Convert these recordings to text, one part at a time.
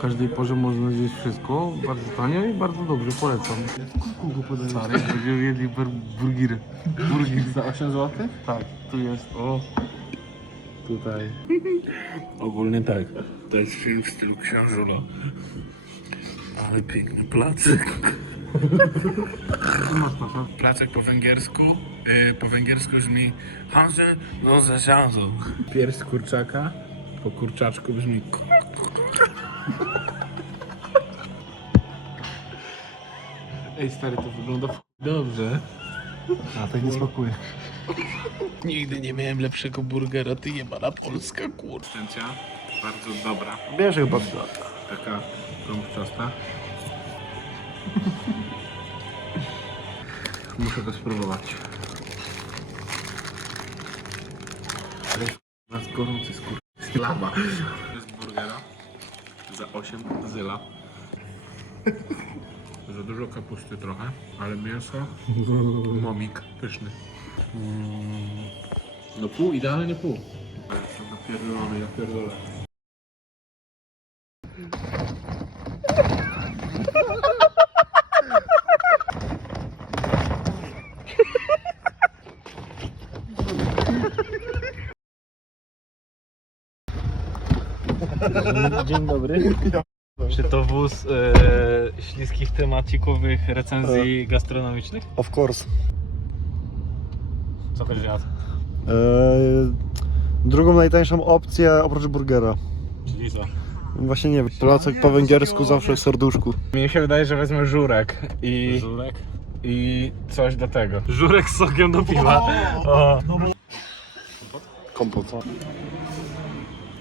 każdej porze można zjeść wszystko, bardzo tanio i bardzo dobrze, polecam. Kogo podaję? Stary, będziemy jedli bur- burgiry. Burgir. Za 8 zł? Tak, tu jest, o. Tutaj. Ogólnie tak. To jest film w stylu książula. Ale piękny placek. Placek po węgiersku, yy, po węgiersku brzmi Hanse no ze Sanso. Pierś kurczaka. Po kurczaczku brzmi Ej stary, to wygląda w... dobrze. A, tak nie smakuje. Nigdy nie miałem lepszego burgera, ty jebana polska kurwa. Konsystencja bardzo dobra. Bierz chyba Taka gąbczasta. Muszę to spróbować. Ale nas gorący skór. Lawa. Jest burgera. Za 8 zyla. Za dużo kapusty trochę, ale mięso momik pyszny. No pół, idealnie pół. Ale jestem napierdolony, ja pierdolę. Dzień dobry. Czy to wóz e, śliskich temacikowych recenzji gastronomicznych? Of course. Co też jadł? Eee, drugą najtańszą opcję oprócz burgera. Czyli co? Właśnie nie wiem. Placek po węgiersku zawsze w serduszku. Mi się wydaje, że wezmę żurek i, Żurek? i coś do tego. Żurek z sokiem do piwa. O. Kompot.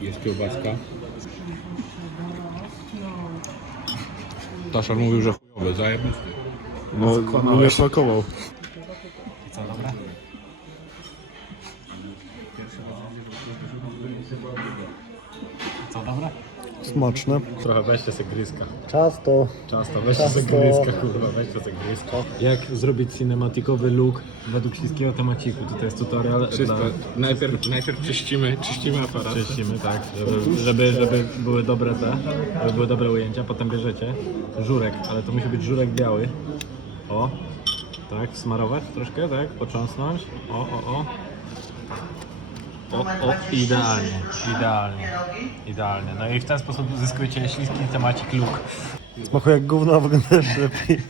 Jest kiełbaska. Taszar mówił, że chujowy, zajebisty. No, nie smakował. Smaczne. Trochę weźcie se gryzka. Ciasto. Często, weźcie Ciasto. se gryzka, kurwa, weźcie se gryzka. Jak zrobić cinematikowy look według śliskiego temaciku? Tutaj jest tutorial Czysto. dla... Najpierw, najpierw czyścimy, czyścimy aparat. Czyścimy, tak, żeby, żeby, żeby były dobre te, żeby były dobre ujęcia, potem bierzecie żurek, ale to musi być żurek biały. O, tak, smarować troszkę, tak, począsnąć. O, o, o. O, o, idealnie, idealnie, idealnie. No i w ten sposób uzyskujecie śliski temacik look. Smakuje jak gówno, a wygląda jeszcze lepiej.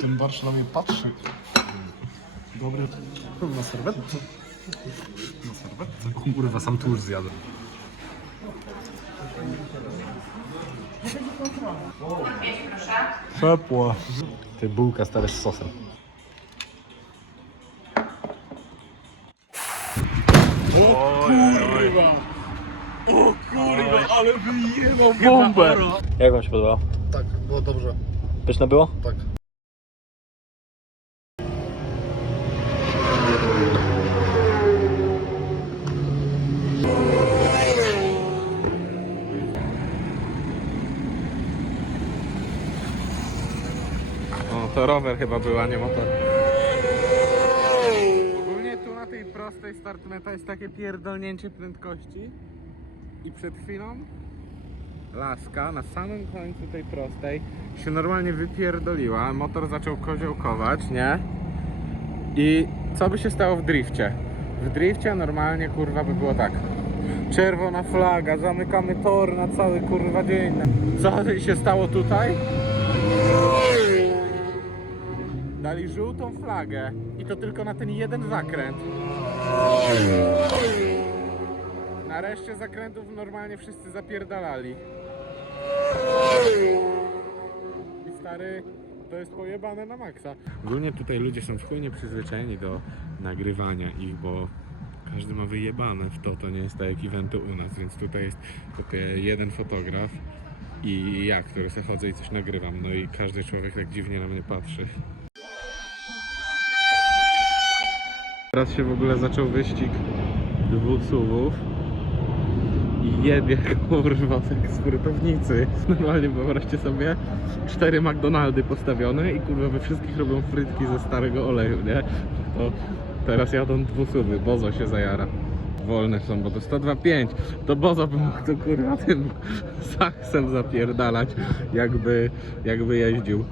Ten barsz na mnie patrzy. Dobry. Na serwetce. Na serwetce. Kurwa, sam zjadł. Ciepło. Ty bułka stary z sosem. Bombę! Jak wam się podobało? Tak, było dobrze. Pyszne było? Tak. Rower chyba był, a nie motor. Ogólnie tu na tej prostej start meta jest takie pierdolnięcie prędkości i przed chwilą laska na samym końcu tej prostej się normalnie wypierdoliła, motor zaczął koziołkować, nie? I co by się stało w drifcie? W drifcie normalnie kurwa by było tak. Czerwona flaga, zamykamy tor na cały kurwa dzień. Co się stało tutaj? Dali żółtą flagę i to tylko na ten jeden zakręt. Na reszcie zakrętów normalnie wszyscy zapierdalali. I stary, to jest pojebane na maksa. Ogólnie tutaj ludzie są w chuj nieprzyzwyczajeni do nagrywania ich, bo każdy ma wyjebane w to, to nie jest tak jak eventy u nas, więc tutaj jest tylko jeden fotograf i ja, który sobie chodzę i coś nagrywam, no i każdy człowiek tak dziwnie na mnie patrzy. Teraz się w ogóle zaczął wyścig dwóch suwów i jebie kurwa tak sprytownicy. Normalnie wyobraźcie sobie cztery McDonaldy postawione i kurwa we wszystkich robią frytki ze starego oleju, nie? To teraz jadą dwusuwy, Bozo się zajara. wolne są, bo to 102,5. To Bozo by mógł to kurwa tym saksem zapierdalać, jakby, jakby jeździł.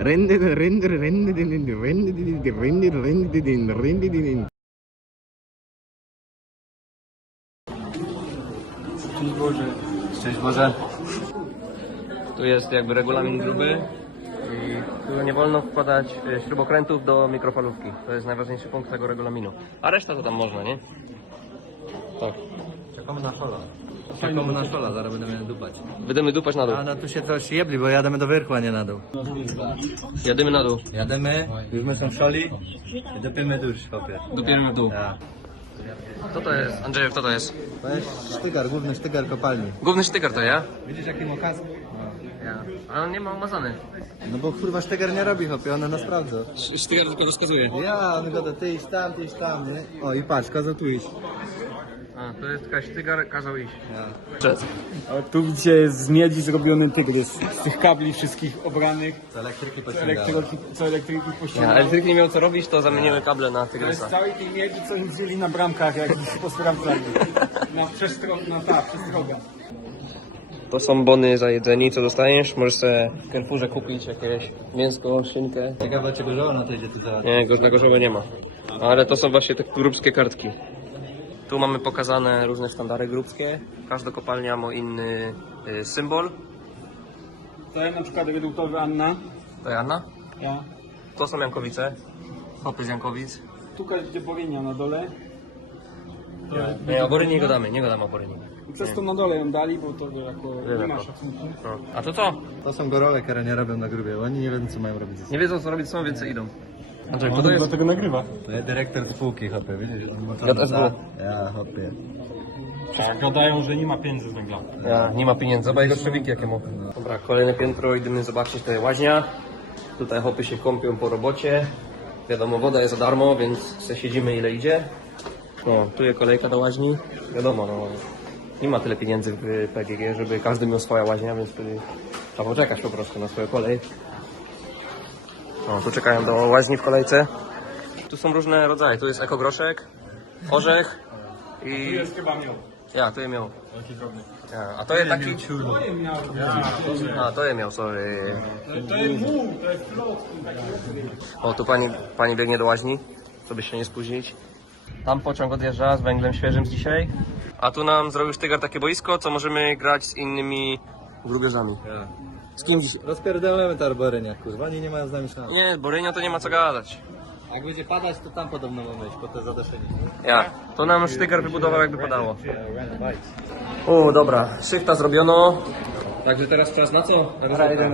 Render, render, render, render, render, render, render, render, render. Szczęść Boże. Tu jest jakby regulamin gruby i tu nie wolno wkładać e, śrubokrętów do mikrofalówki. To jest najważniejszy punkt tego regulaminu. A reszta to tam można, nie? Tak. Czekamy na szola. Czekamy na szola, zaraz będziemy dupać. Będziemy dupać na dół. A no tu się coś jebli, bo jademy do wyrchu, a nie na dół. Jadymy na dół. Jademy, już my są w szoli i dopiemy dusz, chłopie. Dupieramy w dół. Ja. Co to jest? Andrzej, kto to jest? To jest sztygar, główny sztygar kopalni. Główny sztygar to ja? Widzisz jaki ma kask? Ja. Ale on nie ma umazany. No bo kurwa sztygar nie robi, chłopie, one nas sprawdzą. Sztygar tylko rozkazuje. Ja, on go ty iść tam, ty iść tam, nie? O i patrz, kazał tu iść. A, to jest taka sztygar, kazał iść. Ja. A tu widzicie jest z miedzi zrobiony tygrys. Z tych kabli wszystkich obranych, Co elektryki co elektryki, co elektryki Ja, elektryk nie miał co robić, to zamienimy kable na To jest tygrysa. całej tej miedzi, co im wzięli na bramkach, jak ich posprawdzali. Na przestro- na ta, przestroga. To są bony za jedzenie. Co dostaniesz? Możesz sobie w Carrefourze kupić jakieś mięsko, szynkę. Ciekawe czego żoła na to idzie tu za... Nie, go- na gorzowe nie ma. Ale to są właśnie te grubskie kartki. Tu mamy pokazane różne sztandary grubskie. Każda kopalnia ma inny y, symbol. To jest na przykład reduktowy Anna. To Janna. Ja. To są Jankowice. Hopy z Jankowic. Tutaj gdzie Borinia na dole. Nie, oboryni nie gadamy, nie gadamy oboryni. Przez to na dole ją dali, bo to jako nie ma to. szacunku. No. A to co? To są gorole, które nie robią na grubie, bo oni nie wiedzą co mają robić. Nie wiedzą co robić są, więc idą. Andrzej, kto On to jest? dlatego nagrywa. To jest dyrektor spółki, chłopie, widzisz? Ma tam- JSW. Ja, chłopie. Gadają, że nie ma pieniędzy z węgla. Ja, nie ma pieniędzy, zobacz jego szczewiki jakie ma. Dobra, kolejne piętro, idziemy zobaczyć tutaj łaźnia. Tutaj hopy się kąpią po robocie. Wiadomo, woda jest za darmo, więc se siedzimy ile idzie. No, tu jest kolejka do łaźni. Wiadomo, no, nie ma tyle pieniędzy w PGG, żeby każdy miał swoja łaźnia, więc wtedy trzeba poczekać po prostu na swoją kolej. No, tu czekają do łaźni w kolejce. Tu są różne rodzaje, tu jest ekogroszek, orzech i... Jest chyba miał. Ja, to je miał. Ja, a to je taki... A, to je miał, sorry. To jest muł, to jest flot. O, tu pani, pani biegnie do łaźni, żeby się nie spóźnić. Tam pociąg odjeżdża z węglem świeżym z dzisiaj. A tu nam zrobił Sztygar takie boisko, co możemy grać z innymi grubieżami. Z kim dziś? Rozpierdolamy te arborynia, kurwa, oni nie mają z nami szans. Nie, Borynia to nie ma co gadać. Jak będzie padać, to tam podobno mamy iść, po te zadaszenie. Ja. To nam Sztygar wybudował jakby padało. O, dobra, szychta zrobiono. Także teraz czas na co? Na gorzołka.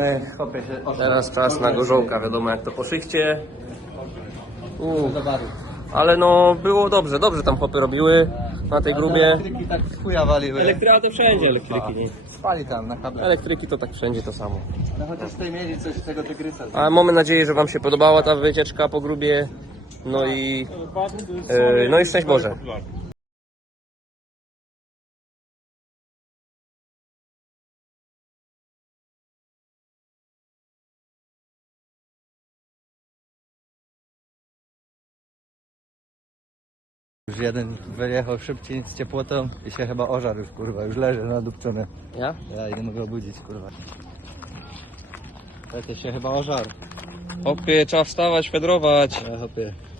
Teraz czas na gorzołka, wiadomo jak to po szychcie. U, ale no było dobrze, dobrze tam hopy robiły na tej grubie. Elektryki tak w chuja waliły. To wszędzie elektryki, nie? Spali tam na kablach. Elektryki to tak wszędzie to samo. No chociaż w tej mieli coś z tego tygrysa. A mamy nadzieję, że Wam się podobała ta wycieczka po grubie. No i, e, no i szczęść Boże. Już jeden wyjechał szybciej z ciepłotą i się chyba ożarł już, kurwa, już leży nadupczony. Ja? Ja i nie mogę obudzić, kurwa. Takie się chyba ożarł. Hopie, trzeba wstawać, fedrować. Ja hopie.